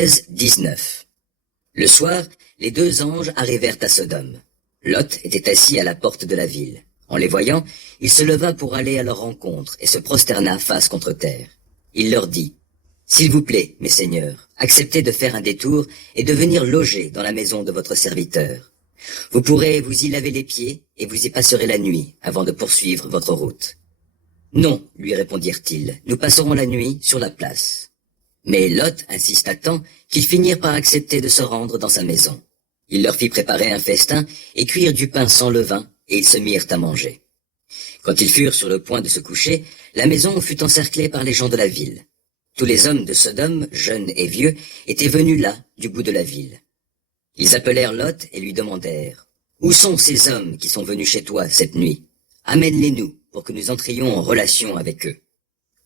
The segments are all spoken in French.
Genèse 19. Le soir, les deux anges arrivèrent à Sodome. Lot était assis à la porte de la ville. En les voyant, il se leva pour aller à leur rencontre et se prosterna face contre terre. Il leur dit, « S'il vous plaît, mes seigneurs, acceptez de faire un détour et de venir loger dans la maison de votre serviteur. Vous pourrez vous y laver les pieds et vous y passerez la nuit avant de poursuivre votre route. » « Non, lui répondirent-ils, nous passerons la nuit sur la place. » Mais Lot insista tant qu'ils finirent par accepter de se rendre dans sa maison. Il leur fit préparer un festin et cuire du pain sans levain, et ils se mirent à manger. Quand ils furent sur le point de se coucher, la maison fut encerclée par les gens de la ville. Tous les hommes de Sodome, jeunes et vieux, étaient venus là, du bout de la ville. Ils appelèrent Lot et lui demandèrent, « Où sont ces hommes qui sont venus chez toi cette nuit? Amène-les-nous, pour que nous entrions en relation avec eux. »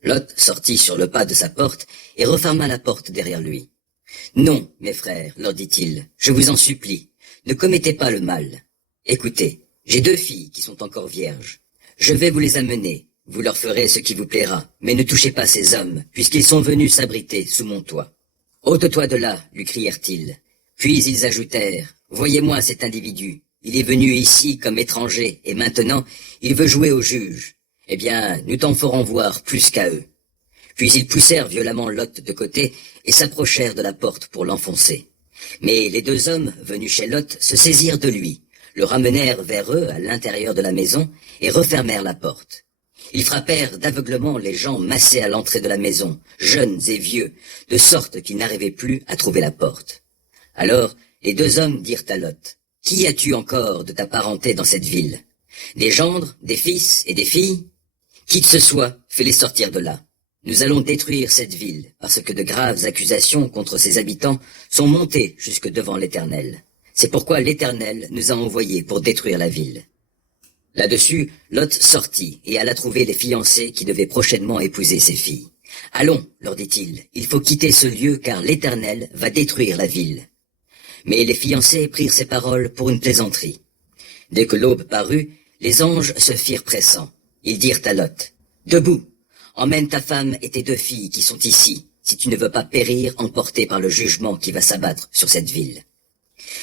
Lot sortit sur le pas de sa porte et referma la porte derrière lui. « Non, mes frères, leur dit-il, je vous en supplie, ne commettez pas le mal. Écoutez, j'ai 2 filles qui sont encore vierges. Je vais vous les amener, vous leur ferez ce qui vous plaira, mais ne touchez pas ces hommes, puisqu'ils sont venus s'abriter sous mon toit. »« Ôte-toi de là, lui crièrent-ils. Puis ils ajoutèrent, « Voyez-moi cet individu. Il est venu ici comme étranger, et maintenant, il veut jouer au juge. Eh bien, nous t'en ferons voir plus qu'à eux. » Puis ils poussèrent violemment Lot de côté et s'approchèrent de la porte pour l'enfoncer. Mais les 2 hommes, venus chez Lot, se saisirent de lui, le ramenèrent vers eux à l'intérieur de la maison et refermèrent la porte. Ils frappèrent d'aveuglement les gens massés à l'entrée de la maison, jeunes et vieux, de sorte qu'ils n'arrivaient plus à trouver la porte. Alors les 2 hommes dirent à Lot, « Qui as-tu encore de ta parenté dans cette ville? Des gendres, des fils et des filles? Qui que ce soit, fais-les sortir de là. Nous allons détruire cette ville, parce que de graves accusations contre ses habitants sont montées jusque devant l'Éternel. C'est pourquoi l'Éternel nous a envoyés pour détruire la ville. » Là-dessus, Lot sortit et alla trouver les fiancés qui devaient prochainement épouser ses filles. « Allons, leur dit-il, il faut quitter ce lieu car l'Éternel va détruire la ville. » Mais les fiancés prirent ces paroles pour une plaisanterie. Dès que l'aube parut, les anges se firent pressants. Ils dirent à Lot, « Debout, emmène ta femme et tes 2 filles qui sont ici, si tu ne veux pas périr emporté par le jugement qui va s'abattre sur cette ville. »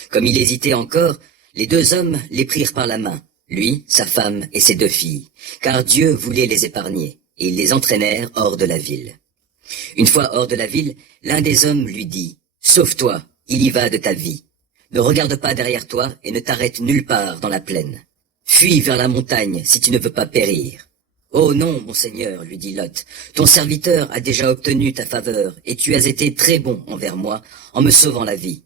Comme il hésitait encore, les 2 hommes les prirent par la main, lui, sa femme et ses 2 filles, car Dieu voulait les épargner, et ils les entraînèrent hors de la ville. Une fois hors de la ville, l'un des hommes lui dit, « Sauve-toi, il y va de ta vie. Ne regarde pas derrière toi et ne t'arrête nulle part dans la plaine. Fuis vers la montagne si tu ne veux pas périr. » « Oh non, mon seigneur, lui dit Lot, ton serviteur a déjà obtenu ta faveur, et tu as été très bon envers moi en me sauvant la vie.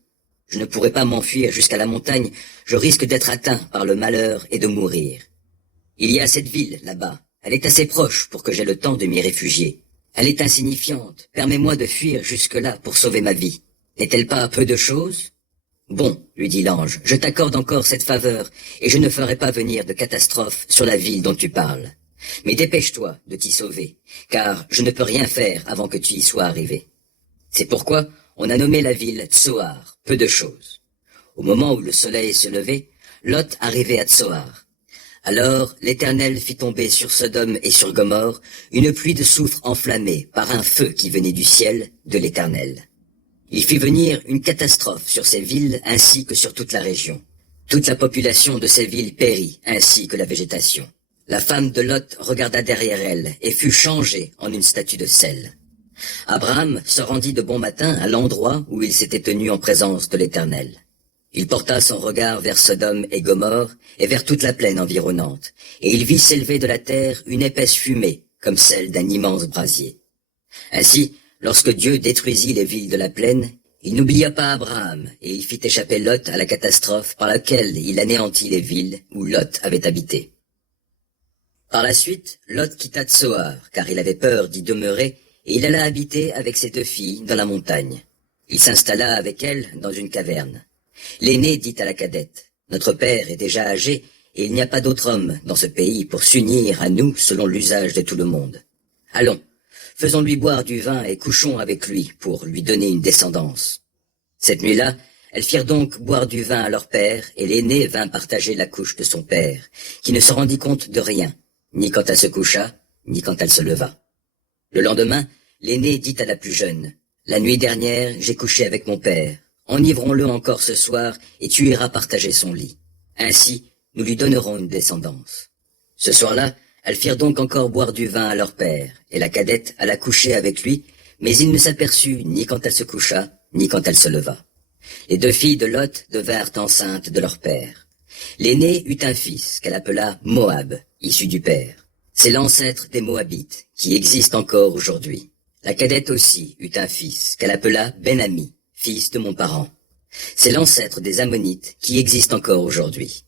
Je ne pourrai pas m'enfuir jusqu'à la montagne, je risque d'être atteint par le malheur et de mourir. Il y a cette ville là-bas, elle est assez proche pour que j'aie le temps de m'y réfugier. Elle est insignifiante, permets-moi de fuir jusque-là pour sauver ma vie. N'est-elle pas peu de chose? Bon, lui dit l'ange, je t'accorde encore cette faveur, et je ne ferai pas venir de catastrophe sur la ville dont tu parles. Mais dépêche-toi de t'y sauver, car je ne peux rien faire avant que tu y sois arrivé. C'est pourquoi on a nommé la ville Tsoar, peu de choses. Au moment où le soleil se levait, Lot arrivait à Tsoar. Alors l'Éternel fit tomber sur Sodome et sur Gomorrhe une pluie de soufre enflammée par un feu qui venait du ciel de l'Éternel. Il fit venir une catastrophe sur ces villes ainsi que sur toute la région. Toute la population de ces villes périt, ainsi que la végétation. La femme de Lot regarda derrière elle et fut changée en une statue de sel. Abraham se rendit de bon matin à l'endroit où il s'était tenu en présence de l'Éternel. Il porta son regard vers Sodome et Gomorrhe et vers toute la plaine environnante, et il vit s'élever de la terre une épaisse fumée, comme celle d'un immense brasier. Ainsi, lorsque Dieu détruisit les villes de la plaine, il n'oublia pas Abraham, et il fit échapper Lot à la catastrophe par laquelle il anéantit les villes où Lot avait habité. Par la suite, Lot quitta Tsoar, car il avait peur d'y demeurer, et il alla habiter avec ses 2 filles dans la montagne. Il s'installa avec elles dans une caverne. L'aîné dit à la cadette, « Notre père est déjà âgé, et il n'y a pas d'autre homme dans ce pays pour s'unir à nous selon l'usage de tout le monde. Allons, faisons-lui boire du vin et couchons avec lui pour lui donner une descendance. » Cette nuit-là, elles firent donc boire du vin à leur père, et l'aîné vint partager la couche de son père, qui ne se rendit compte de rien, ni quand elle se coucha, ni quand elle se leva. Le lendemain, l'aîné dit à la plus jeune, La nuit dernière, j'ai couché avec mon père. Enivrons-le encore ce soir, et tu iras partager son lit. Ainsi, nous lui donnerons une descendance. » Ce soir-là, elles firent donc encore boire du vin à leur père, et la cadette alla coucher avec lui, mais il ne s'aperçut ni quand elle se coucha, ni quand elle se leva. Les deux filles de Lot devinrent enceintes de leur père. L'aînée eut un fils qu'elle appela Moab, issu du père. C'est l'ancêtre des Moabites, qui existent encore aujourd'hui. La cadette aussi eut un fils qu'elle appela Ben-Ami, fils de mon parent. C'est l'ancêtre des Ammonites, qui existent encore aujourd'hui.